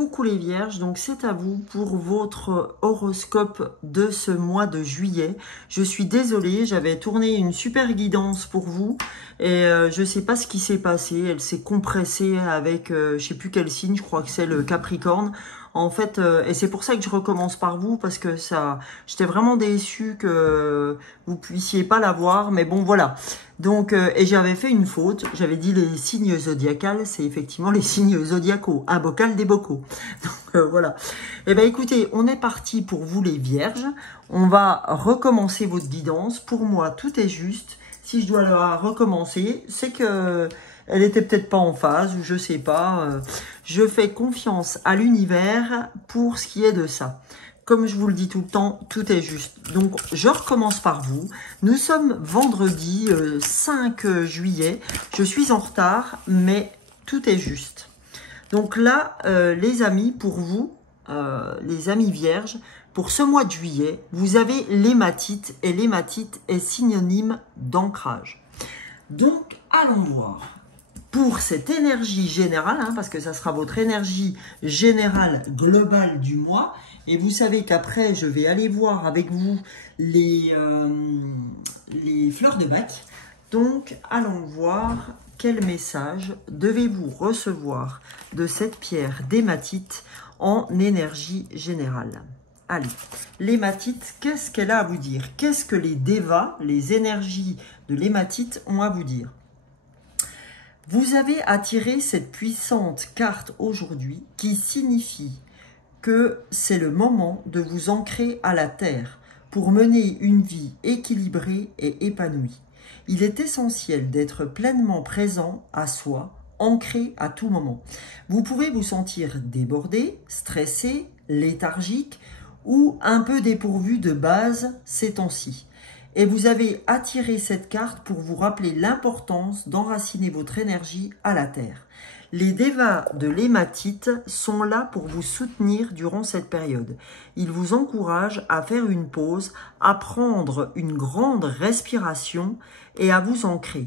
coucou les vierges, donc c'est à vous pour votre horoscope de ce mois de juillet. Je suis désolée, j'avais tourné une super guidance pour vous et je sais pas ce qui s'est passé, elle s'est compressée avec je sais plus quel signe, je crois que c'est le Capricorne. En fait, et c'est pour ça que je recommence par vous, parce que ça, j'étais vraiment déçue que vous puissiez pas la voir, mais bon voilà. Donc, et j'avais fait une faute, j'avais dit les signes zodiacales, c'est effectivement les signes zodiacaux, un bocal des bocaux. Donc voilà. Eh bien écoutez, on est parti pour vous les vierges, on va recommencer votre guidance. Pour moi, tout est juste. Si je dois la recommencer, c'est que elle était peut-être pas en phase, ou je sais pas. Je fais confiance à l'univers pour ce qui est de ça. Comme je vous le dis tout le temps, tout est juste. Donc, je recommence par vous. Nous sommes vendredi 5 juillet. Je suis en retard, mais tout est juste. Donc là, les amis, pour vous, les amis vierges, pour ce mois de juillet, vous avez l'hématite. Et l'hématite est synonyme d'ancrage. Donc, allons voir. Pour cette énergie générale, hein, parce que ça sera votre énergie générale globale du mois. Et vous savez qu'après, je vais aller voir avec vous les fleurs de bac. Donc, allons voir quel message devez-vous recevoir de cette pierre d'hématite en énergie générale. Allez, l'hématite, qu'est-ce qu'elle a à vous dire? Qu'est-ce que les dévas, les énergies de l'hématite ont à vous dire? Vous avez attiré cette puissante carte aujourd'hui qui signifie que c'est le moment de vous ancrer à la terre pour mener une vie équilibrée et épanouie. Il est essentiel d'être pleinement présent à soi, ancré à tout moment. Vous pouvez vous sentir débordé, stressé, léthargique ou un peu dépourvu de base ces temps-ci. Et vous avez attiré cette carte pour vous rappeler l'importance d'enraciner votre énergie à la terre. Les dévas de l'hématite sont là pour vous soutenir durant cette période. Ils vous encouragent à faire une pause, à prendre une grande respiration et à vous ancrer.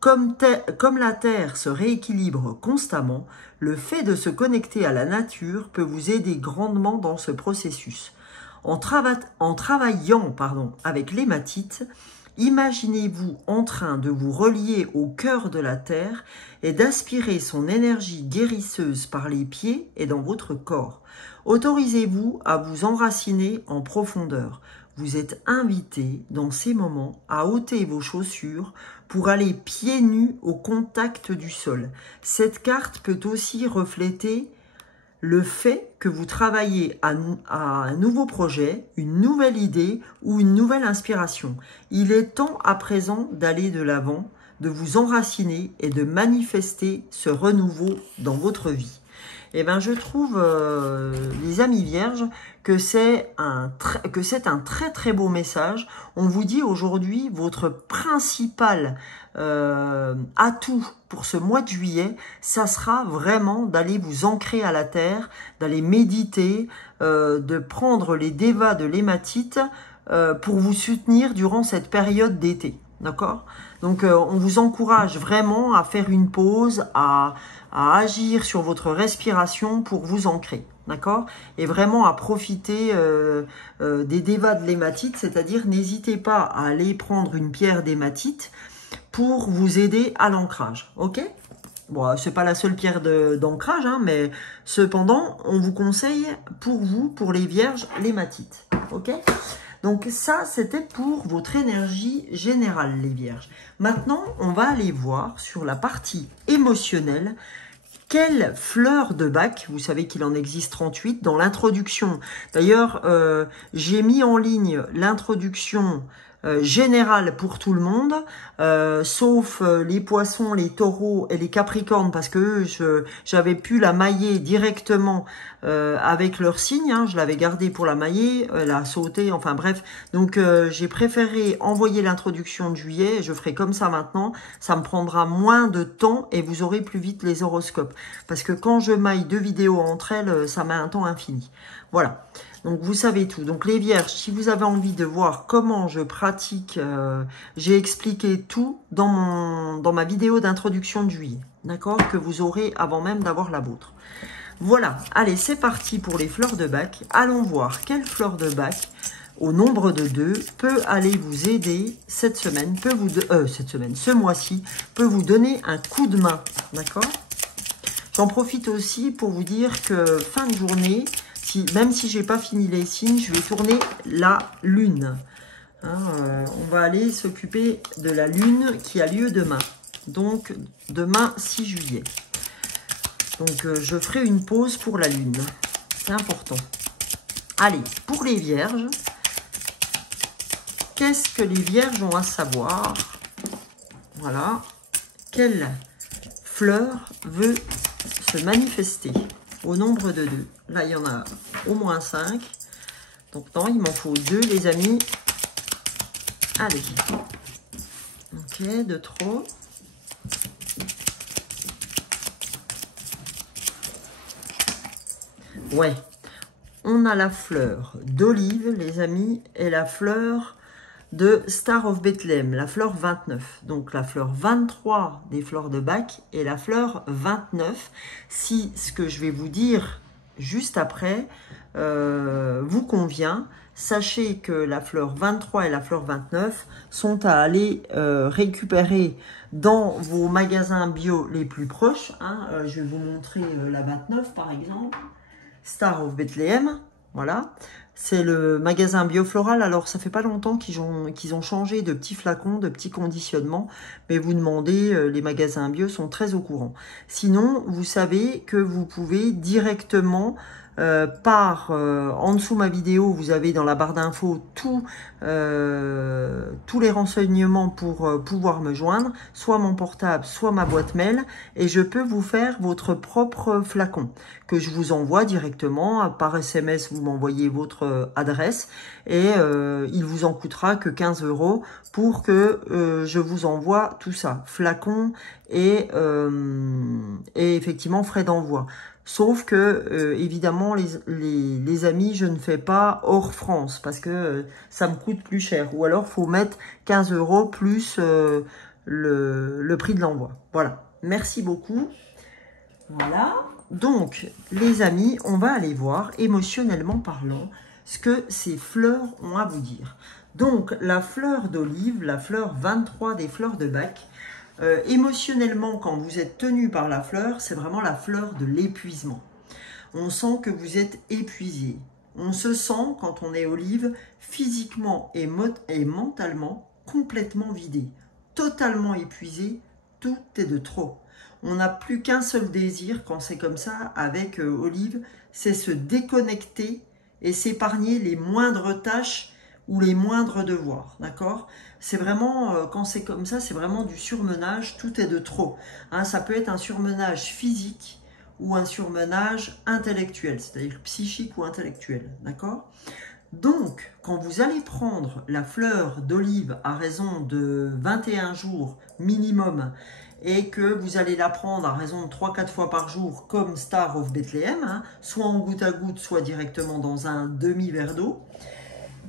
Comme la Terre se rééquilibre constamment, le fait de se connecter à la nature peut vous aider grandement dans ce processus. En travaillant avec l'hématite, imaginez-vous en train de vous relier au cœur de la terre et d'aspirer son énergie guérisseuse par les pieds et dans votre corps. Autorisez-vous à vous enraciner en profondeur. Vous êtes invité dans ces moments à ôter vos chaussures pour aller pieds nus au contact du sol. Cette carte peut aussi refléter le fait que vous travaillez à un nouveau projet, une nouvelle idée ou une nouvelle inspiration. Il est temps à présent d'aller de l'avant, de vous enraciner et de manifester ce renouveau dans votre vie. Eh bien, je trouve, les amis vierges, que c'est un très très beau message. On vous dit aujourd'hui, votre principal atout pour ce mois de juillet, ça sera vraiment d'aller vous ancrer à la terre, d'aller méditer, de prendre les dévas de l'hématite pour vous soutenir durant cette période d'été. D'accord? Donc, on vous encourage vraiment à faire une pause, à agir sur votre respiration pour vous ancrer. D'accord? Et vraiment à profiter des dévas de l'hématite, c'est-à-dire n'hésitez pas à aller prendre une pierre d'hématite pour vous aider à l'ancrage. Ok? Bon, c'est pas la seule pierre d'ancrage, hein, mais cependant, on vous conseille pour vous, pour les vierges, l'hématite. Ok? Donc ça, c'était pour votre énergie générale, les vierges. Maintenant, on va aller voir sur la partie émotionnelle quelle fleur de bac, vous savez qu'il en existe 38 dans l'introduction. D'ailleurs, j'ai mis en ligne l'introduction générale pour tout le monde, sauf les poissons, les taureaux et les capricornes, parce que j'avais pu la mailler directement avec leur signe, hein, je l'avais gardée pour la mailler, elle a sauté, enfin bref. Donc j'ai préféré envoyer l'introduction de juillet, et je ferai comme ça maintenant, ça me prendra moins de temps et vous aurez plus vite les horoscopes. Parce que quand je maille 2 vidéos entre elles, ça met un temps infini. Voilà. Donc, vous savez tout. Donc, les vierges, si vous avez envie de voir comment je pratique, j'ai expliqué tout dans ma vidéo d'introduction de juillet. D'accord? Que vous aurez avant même d'avoir la vôtre. Voilà, allez, c'est parti pour les fleurs de bac. Allons voir quelle fleur de bac, au nombre de 2, peut aller vous aider cette semaine, ce mois-ci, peut vous donner un coup de main, d'accord? J'en profite aussi pour vous dire que fin de journée, même si j'ai pas fini les signes, je vais tourner la lune. Hein, on va aller s'occuper de la lune qui a lieu demain. Donc, demain 6 juillet. Donc, je ferai une pause pour la lune. C'est important. Allez, pour les vierges, qu'est-ce que les vierges ont à savoir? Voilà. Quelle fleur veut se manifester au nombre de 2? Là, il y en a au moins 5. Donc, non, il m'en faut 2, les amis. Allez. Ok, de trop. Ouais. On a la fleur d'olive, les amis, et la fleur de Star of Bethlehem, la fleur 29. Donc, la fleur 23 des fleurs de bac et la fleur 29. Si ce que je vais vous dire juste après vous convient, sachez que la fleur 23 et la fleur 29 sont à aller récupérer dans vos magasins bio les plus proches. Hein. Je vais vous montrer la 29 par exemple, Star of Bethlehem. Voilà, c'est le magasin Biofloral. Alors, ça fait pas longtemps qu'ils ont changé de petits flacons, de petits conditionnements. Mais vous demandez, les magasins bio sont très au courant. Sinon, vous savez que vous pouvez directement, en dessous de ma vidéo, vous avez dans la barre d'infos tous les renseignements pour pouvoir me joindre, soit mon portable, soit ma boîte mail, et je peux vous faire votre propre flacon que je vous envoie directement par SMS. Vous m'envoyez votre adresse et il vous en coûtera que 15 € pour que je vous envoie tout ça, flacon et effectivement frais d'envoi. Sauf que, évidemment, les amis, je ne fais pas hors France parce que ça me coûte plus cher. Ou alors, il faut mettre 15 € plus le prix de l'envoi. Voilà. Merci beaucoup. Voilà. Donc, les amis, on va aller voir, émotionnellement parlant, ce que ces fleurs ont à vous dire. Donc, la fleur d'olive, la fleur 23 des fleurs de bac, émotionnellement, quand vous êtes tenu par la fleur, c'est vraiment la fleur de l'épuisement. On sent que vous êtes épuisé. On se sent, quand on est olive, physiquement et mentalement complètement vidé, totalement épuisé, tout est de trop. On n'a plus qu'un seul désir quand c'est comme ça avec Olive, c'est se déconnecter et s'épargner les moindres tâches ou les moindres devoirs, d'accord? C'est vraiment, quand c'est comme ça, c'est vraiment du surmenage, tout est de trop. Hein, ça peut être un surmenage physique ou un surmenage intellectuel, c'est-à-dire psychique ou intellectuel, d'accord? Donc, quand vous allez prendre la fleur d'olive à raison de 21 jours minimum et que vous allez la prendre à raison de 3-4 fois par jour comme Star of Bethlehem, hein, soit en goutte à goutte, soit directement dans un demi-verre d'eau,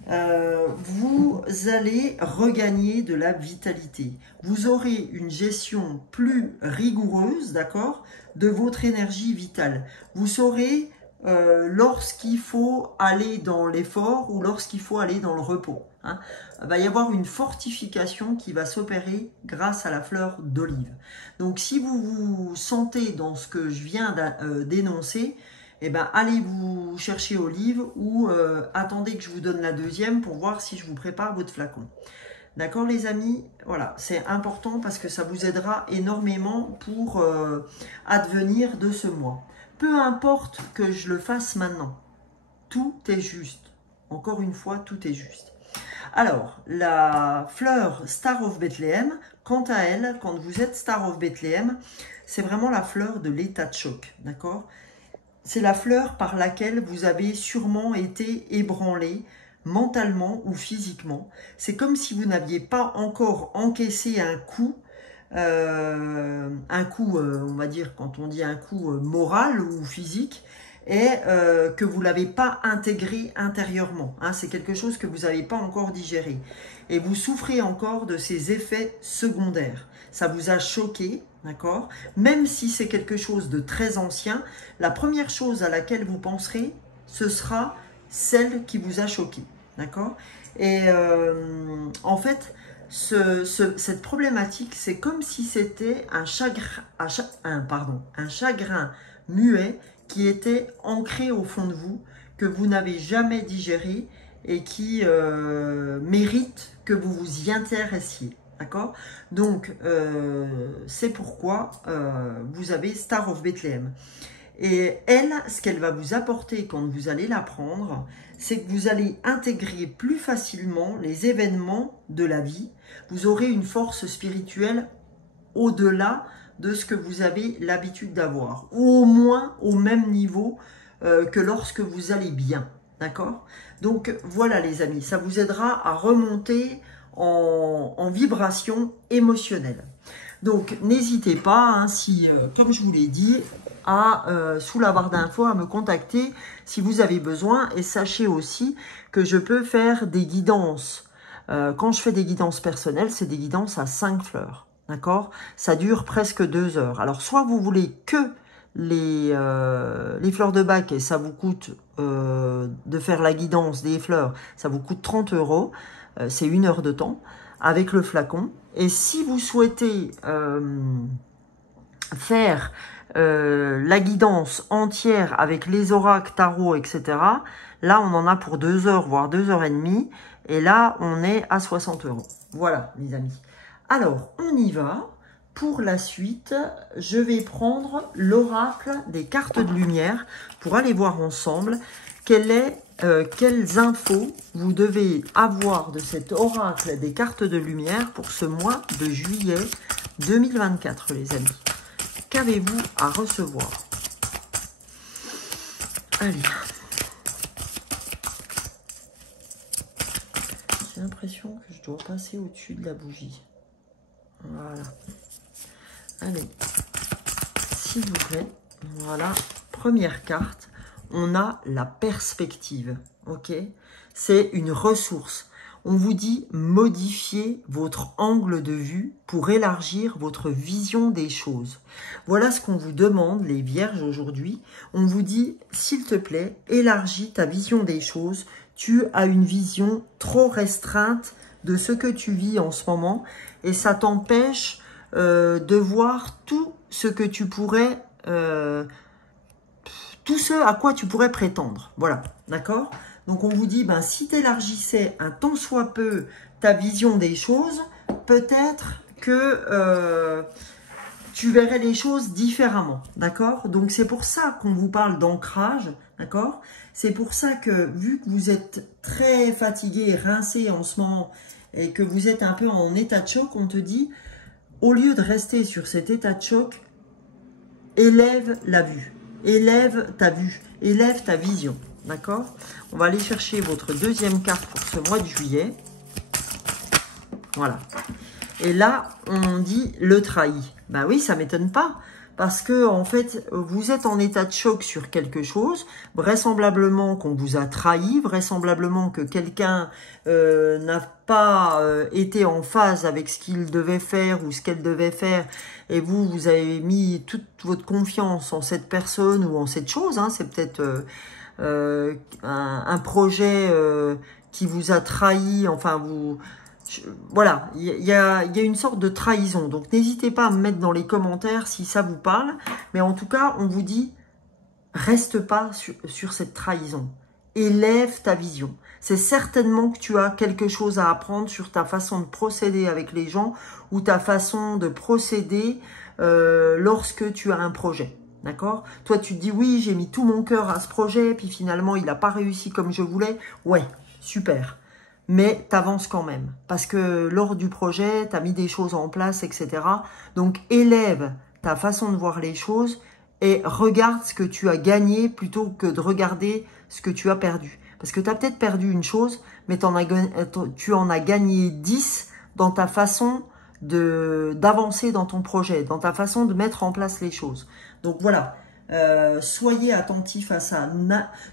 vous allez regagner de la vitalité. Vous aurez une gestion plus rigoureuse, d'accord, de votre énergie vitale. Vous saurez lorsqu'il faut aller dans l'effort ou lorsqu'il faut aller dans le repos. Hein. Il va y avoir une fortification qui va s'opérer grâce à la fleur d'olive. Donc, si vous vous sentez dans ce que je viens d'énoncer, eh ben, allez vous chercher Olive ou attendez que je vous donne la deuxième pour voir si je vous prépare votre flacon. D'accord les amis? Voilà, c'est important parce que ça vous aidera énormément pour advenir de ce mois. Peu importe que je le fasse maintenant, tout est juste. Encore une fois, tout est juste. Alors, la fleur Star of Bethlehem, quant à elle, quand vous êtes Star of Bethlehem, c'est vraiment la fleur de l'état de choc, d'accord? C'est la fleur par laquelle vous avez sûrement été ébranlé mentalement ou physiquement. C'est comme si vous n'aviez pas encore encaissé un coup, on va dire, quand on dit un coup moral ou physique, et que vous ne l'avez pas intégré intérieurement. Hein, c'est quelque chose que vous n'avez pas encore digéré. Et vous souffrez encore de ces effets secondaires. Ça vous a choqué, d'accord? Même si c'est quelque chose de très ancien, la première chose à laquelle vous penserez, ce sera celle qui vous a choqué, d'accord? Et en fait, cette problématique, c'est comme si c'était un chagrin muet qui était ancré au fond de vous, que vous n'avez jamais digéré et qui mérite que vous vous y intéressiez. D'accord? Donc, c'est pourquoi vous avez Star of Bethlehem. Et elle, ce qu'elle va vous apporter quand vous allez la prendre, c'est que vous allez intégrer plus facilement les événements de la vie. Vous aurez une force spirituelle au-delà de ce que vous avez l'habitude d'avoir, ou au moins au même niveau que lorsque vous allez bien. D'accord? Donc, voilà les amis, ça vous aidera à remonter en vibration émotionnelle. Donc, n'hésitez pas, hein, si, comme je vous l'ai dit, sous la barre d'infos, à me contacter si vous avez besoin. Et sachez aussi que je peux faire des guidances. Quand je fais des guidances personnelles, c'est des guidances à 5 fleurs. D'accord? Ça dure presque 2 heures. Alors, soit vous voulez que les fleurs de bac et ça vous coûte de faire la guidance des fleurs, ça vous coûte 30 €. C'est 1 heure de temps avec le flacon. Et si vous souhaitez faire la guidance entière avec les oracles, tarot, etc., là, on en a pour 2 heures, voire 2 heures et demie. Et là, on est à 60 €. Voilà, les amis. Alors, on y va. Pour la suite, je vais prendre l'oracle des cartes de lumière pour aller voir ensemble quelles infos vous devez avoir de cet oracle des cartes de lumière pour ce mois de juillet 2024, les amis. Qu'avez-vous à recevoir? Allez. J'ai l'impression que je dois passer au-dessus de la bougie. Voilà. Allez. S'il vous plaît. Voilà. Première carte. On a la perspective. Ok? C'est une ressource. On vous dit modifier votre angle de vue pour élargir votre vision des choses. Voilà ce qu'on vous demande, les vierges, aujourd'hui. On vous dit, s'il te plaît, élargis ta vision des choses. Tu as une vision trop restreinte de ce que tu vis en ce moment et ça t'empêche de voir tout ce que tu pourrais... tout ce à quoi tu pourrais prétendre. Voilà, d'accord? Donc, on vous dit, ben, si tu élargissais un tant soit peu ta vision des choses, peut-être que tu verrais les choses différemment, d'accord? Donc, c'est pour ça qu'on vous parle d'ancrage, d'accord? C'est pour ça que, vu que vous êtes très fatigué, rincé en ce moment, et que vous êtes un peu en état de choc, on te dit, au lieu de rester sur cet état de choc, élève la vue, élève ta vue, élève ta vision. D'accord? On va aller chercher votre deuxième carte pour ce mois de juillet. Voilà. Et là, on dit le trahi. Ben oui, ça ne m'étonne pas. Parce que, en fait, vous êtes en état de choc sur quelque chose. Vraisemblablement qu'on vous a trahi. Vraisemblablement que quelqu'un n'a pas été en phase avec ce qu'il devait faire ou ce qu'elle devait faire. Et vous avez mis toute votre confiance en cette personne ou en cette chose. Hein. C'est peut-être... un projet qui vous a trahi, enfin voilà, il y a une sorte de trahison. Donc n'hésitez pas à me mettre dans les commentaires si ça vous parle, mais en tout cas on vous dit, reste pas sur cette trahison, élève ta vision. C'est certainement que tu as quelque chose à apprendre sur ta façon de procéder avec les gens ou ta façon de procéder lorsque tu as un projet. D'accord? Toi, tu te dis, oui, j'ai mis tout mon cœur à ce projet, puis finalement, il n'a pas réussi comme je voulais. Ouais, super. Mais tu avances quand même. Parce que lors du projet, tu as mis des choses en place, etc. Donc, élève ta façon de voir les choses et regarde ce que tu as gagné plutôt que de regarder ce que tu as perdu. Parce que tu as peut-être perdu une chose, mais tu en as gagné 10 dans ta façon d'avancer dans ton projet, dans ta façon de mettre en place les choses. Donc voilà, soyez attentifs à ça.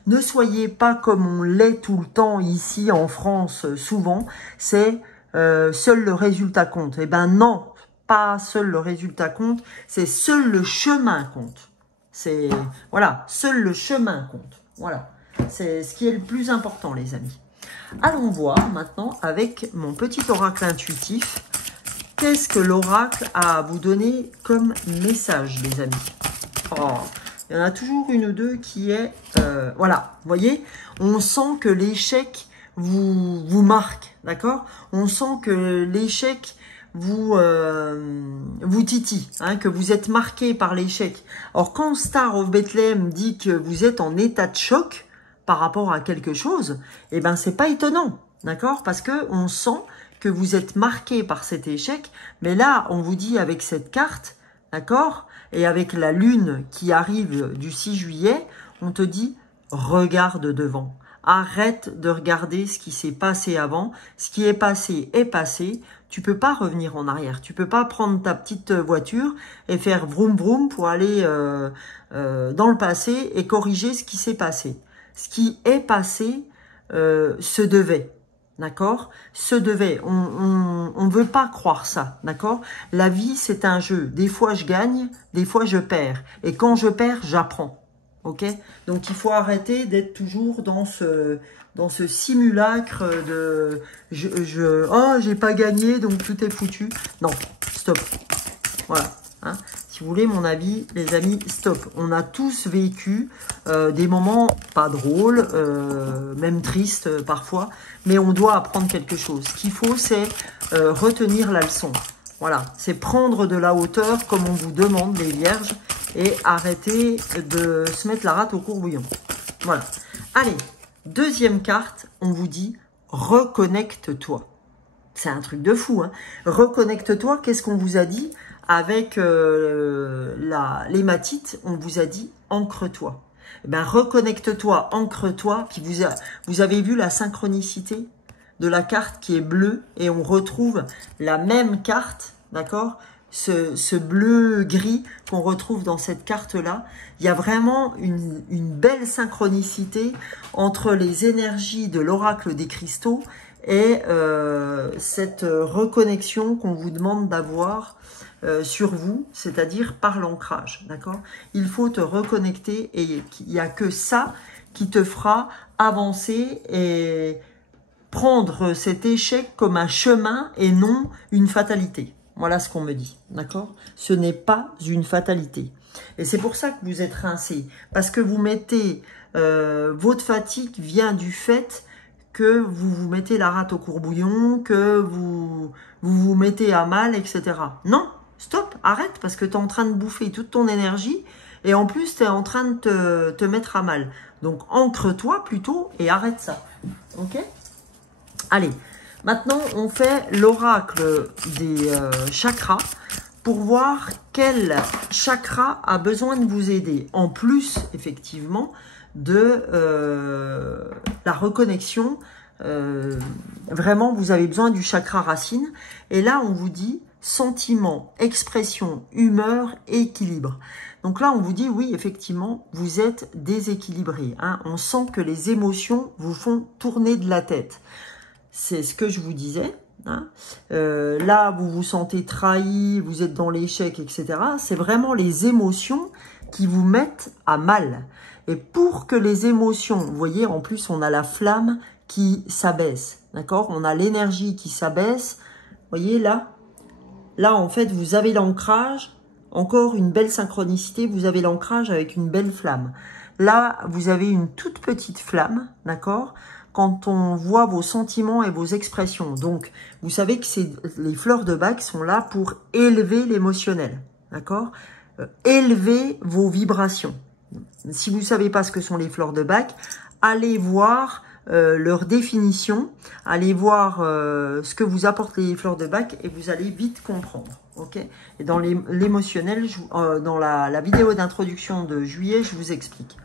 Ne soyez pas comme on l'est tout le temps ici en France, souvent, c'est seul le résultat compte. Eh ben non, pas seul le résultat compte, c'est seul le chemin compte. C'est, voilà, seul le chemin compte. Voilà, c'est ce qui est le plus important, les amis. Allons voir maintenant avec mon petit oracle intuitif. Qu'est-ce que l'oracle a à vous donner comme message, les amis? Oh, il y en a toujours une ou deux qui est... voilà, vous voyez, on sent que l'échec vous marque, d'accord? On sent que l'échec vous titille, hein, que vous êtes marqué par l'échec. Alors, quand Star of Bethlehem dit que vous êtes en état de choc par rapport à quelque chose, eh ben, c'est pas étonnant, d'accord? Parce que on sent que vous êtes marqué par cet échec, mais là, on vous dit avec cette carte, d'accord? Et avec la lune qui arrive du 6 juillet, on te dit, regarde devant. Arrête de regarder ce qui s'est passé avant. Ce qui est passé est passé. Tu peux pas revenir en arrière. Tu peux pas prendre ta petite voiture et faire vroom vroom pour aller dans le passé et corriger ce qui s'est passé. Ce qui est passé se devait. D'accord? Se devait. On veut pas croire ça. D'accord? La vie, c'est un jeu. Des fois, je gagne. Des fois, je perds. Et quand je perds, j'apprends. Ok? Donc, il faut arrêter d'être toujours dans ce simulacre de oh, j'ai pas gagné, donc tout est foutu. Non, stop. Voilà. Hein? Si vous voulez mon avis, les amis, stop. On a tous vécu des moments pas drôles, même tristes parfois, mais on doit apprendre quelque chose. Ce qu'il faut, c'est retenir la leçon. Voilà, c'est prendre de la hauteur comme on vous demande, les vierges, et arrêter de se mettre la rate au courbouillon. Voilà. Allez, deuxième carte, on vous dit reconnecte-toi. C'est un truc de fou, hein. Reconnecte-toi, qu'est-ce qu'on vous a dit? Avec l'hématite, on vous a dit ancre-toi. Eh ben, reconnecte-toi, ancre-toi. Puis vous avez vu la synchronicité de la carte qui est bleue et on retrouve la même carte, d'accord? Ce bleu-gris qu'on retrouve dans cette carte-là. Il y a vraiment une belle synchronicité entre les énergies de l'oracle des cristaux et cette reconnexion qu'on vous demande d'avoir sur vous, c'est-à-dire par l'ancrage, d'accord? Il faut te reconnecter et il n'y a que ça qui te fera avancer et prendre cet échec comme un chemin et non une fatalité. Voilà ce qu'on me dit, d'accord? Ce n'est pas une fatalité. Et c'est pour ça que vous êtes rincé, parce que vous mettez, votre fatigue vient du fait que vous vous mettez la rate au courbouillon, que vous mettez à mal, etc. Non, stop, arrête, parce que tu es en train de bouffer toute ton énergie et en plus, tu es en train de te mettre à mal. Donc, ancre-toi plutôt et arrête ça. Ok? Allez, maintenant, on fait l'oracle des chakras pour voir quel chakra a besoin de vous aider. En plus, effectivement, de la reconnexion. Vraiment, vous avez besoin du chakra racine. Et là, on vous dit sentiment, expression, humeur, équilibre. Donc là, on vous dit, oui, effectivement, vous êtes déséquilibré. Hein. On sent que les émotions vous font tourner de la tête. C'est ce que je vous disais. Hein. Là, vous vous sentez trahi, vous êtes dans l'échec, etc. C'est vraiment les émotions qui vous mettent à mal. Et pour que les émotions, vous voyez, en plus, on a la flamme qui s'abaisse. D'accord? On a l'énergie qui s'abaisse. Vous voyez, là, en fait, vous avez l'ancrage. Encore une belle synchronicité. Vous avez l'ancrage avec une belle flamme. Là, vous avez une toute petite flamme. D'accord? Quand on voit vos sentiments et vos expressions. Donc, vous savez que les fleurs de bac sont là pour élever l'émotionnel. D'accord? Élever vos vibrations. Si vous ne savez pas ce que sont les fleurs de bac, allez voir leur définition, allez voir ce que vous apportent les fleurs de bac et vous allez vite comprendre. Okay? Et dans l'émotionnel, dans la vidéo d'introduction de juillet, je vous explique.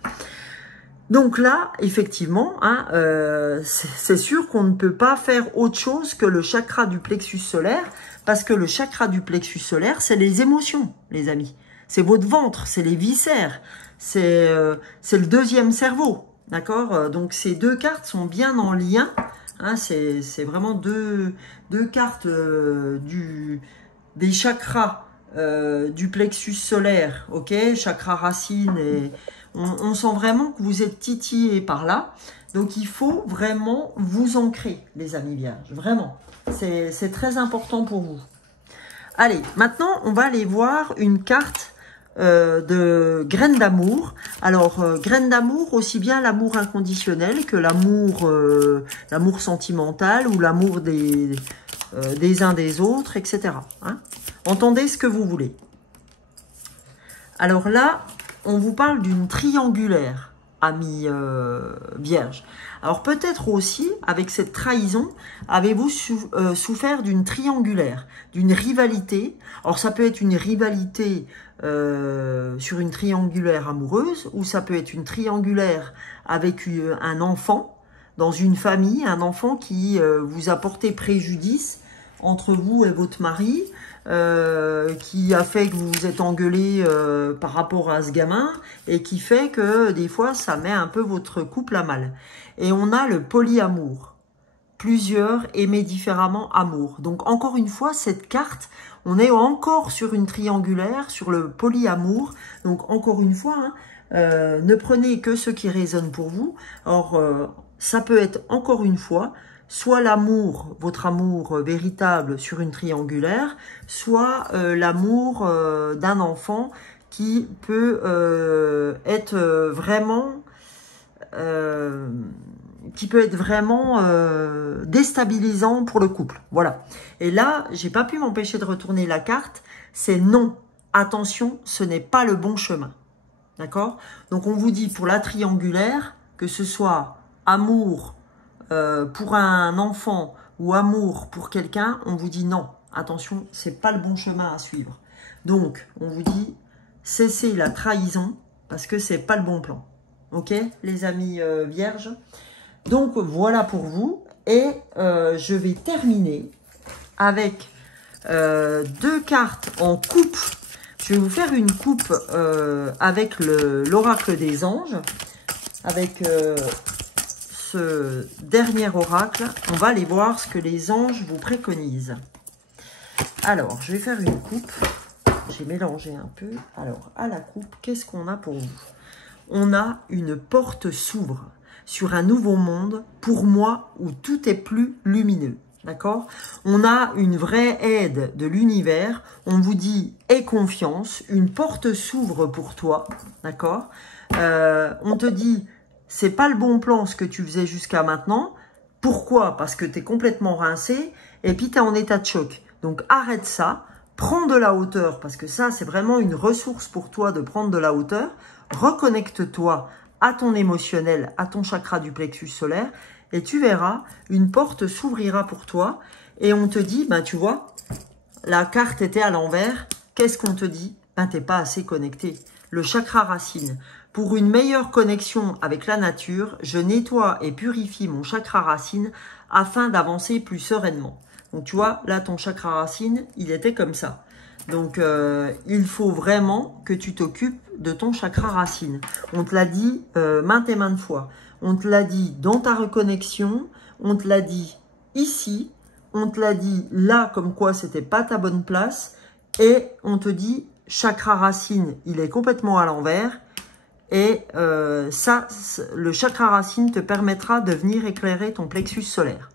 Donc là, effectivement, hein, c'est sûr qu'on ne peut pas faire autre chose que le chakra du plexus solaire, parce que le chakra du plexus solaire, c'est les émotions, les amis. C'est votre ventre, c'est les viscères, c'est le deuxième cerveau, d'accord? Donc ces deux cartes sont bien en lien, hein, c'est vraiment deux cartes des chakras du plexus solaire, ok, chakra racine, et on sent vraiment que vous êtes titillé par là. Donc il faut vraiment vous ancrer, les amis vierges, vraiment. C'est très important pour vous. Allez, maintenant on va aller voir une carte de graines d'amour. Alors, graines d'amour, aussi bien l'amour inconditionnel que l'amour l'amour sentimental ou l'amour des uns des autres, etc. Hein? Entendez ce que vous voulez. Alors là, on vous parle d'une triangulaire, amis vierges. Alors peut-être aussi, avec cette trahison, avez-vous souffert d'une triangulaire, d'une rivalité. Alors ça peut être une rivalité sur une triangulaire amoureuse, ou ça peut être une triangulaire avec un enfant, dans une famille, un enfant qui vous a porté préjudice entre vous et votre mari, qui a fait que vous vous êtes engueulé par rapport à ce gamin, et qui fait que des fois ça met un peu votre couple à mal. Et on a le polyamour, plusieurs aimer différemment amour. Donc encore une fois, cette carte, on est encore sur une triangulaire, sur le polyamour. Donc encore une fois, hein, ne prenez que ce qui résonne pour vous. Or, ça peut être encore une fois soit l'amour, votre amour véritable sur une triangulaire, soit l'amour d'un enfant qui peut être vraiment déstabilisant pour le couple. Voilà. Et là, j'ai pas pu m'empêcher de retourner la carte. C'est non. Attention, ce n'est pas le bon chemin. D'accord? Donc, on vous dit pour la triangulaire, que ce soit amour pour un enfant ou amour pour quelqu'un, on vous dit non. Attention, c'est pas le bon chemin à suivre. Donc, on vous dit cessez la trahison parce que c'est pas le bon plan. Ok, les amis vierges? Donc, voilà pour vous. Et je vais terminer avec deux cartes en coupe. Je vais vous faire une coupe avec l'oracle des anges. Avec ce dernier oracle, on va aller voir ce que les anges vous préconisent. Alors, je vais faire une coupe. J'ai mélangé un peu. Alors, à la coupe, qu'est-ce qu'on a pour vous? On a une porte s'ouvre sur un nouveau monde, pour moi, où tout est plus lumineux. D'accord? On a une vraie aide de l'univers. On vous dit « aie confiance », une porte s'ouvre pour toi. D'accord? On te dit « c'est pas le bon plan ce que tu faisais jusqu'à maintenant ». Pourquoi? Parce que tu es complètement rincé et puis tu es en état de choc. Donc arrête ça, prends de la hauteur, parce que ça, c'est vraiment une ressource pour toi de prendre de la hauteur. Reconnecte-toi à ton émotionnel, à ton chakra du plexus solaire, et tu verras, une porte s'ouvrira pour toi, et on te dit, ben tu vois, la carte était à l'envers, qu'est-ce qu'on te dit? Ben t'es pas assez connecté. Le chakra racine. Pour une meilleure connexion avec la nature, je nettoie et purifie mon chakra racine afin d'avancer plus sereinement. Donc tu vois, là ton chakra racine, il était comme ça. Donc, il faut vraiment que tu t'occupes de ton chakra racine. On te l'a dit maintes et maintes fois. On te l'a dit dans ta reconnexion. On te l'a dit ici. On te l'a dit là, comme quoi c'était pas ta bonne place. Et on te dit, chakra racine, il est complètement à l'envers. Et ça, le chakra racine te permettra de venir éclairer ton plexus solaire.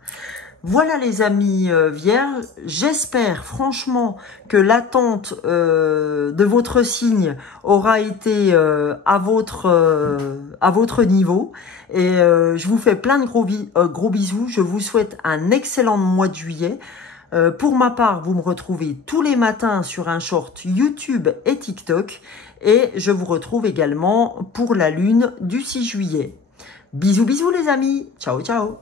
Voilà les amis vierges, j'espère franchement que l'attente de votre signe aura été à votre niveau. Et je vous fais plein de gros bisous, je vous souhaite un excellent mois de juillet. Pour ma part, vous me retrouvez tous les matins sur un short YouTube et TikTok. Et je vous retrouve également pour la lune du 6 juillet. Bisous bisous les amis, ciao ciao.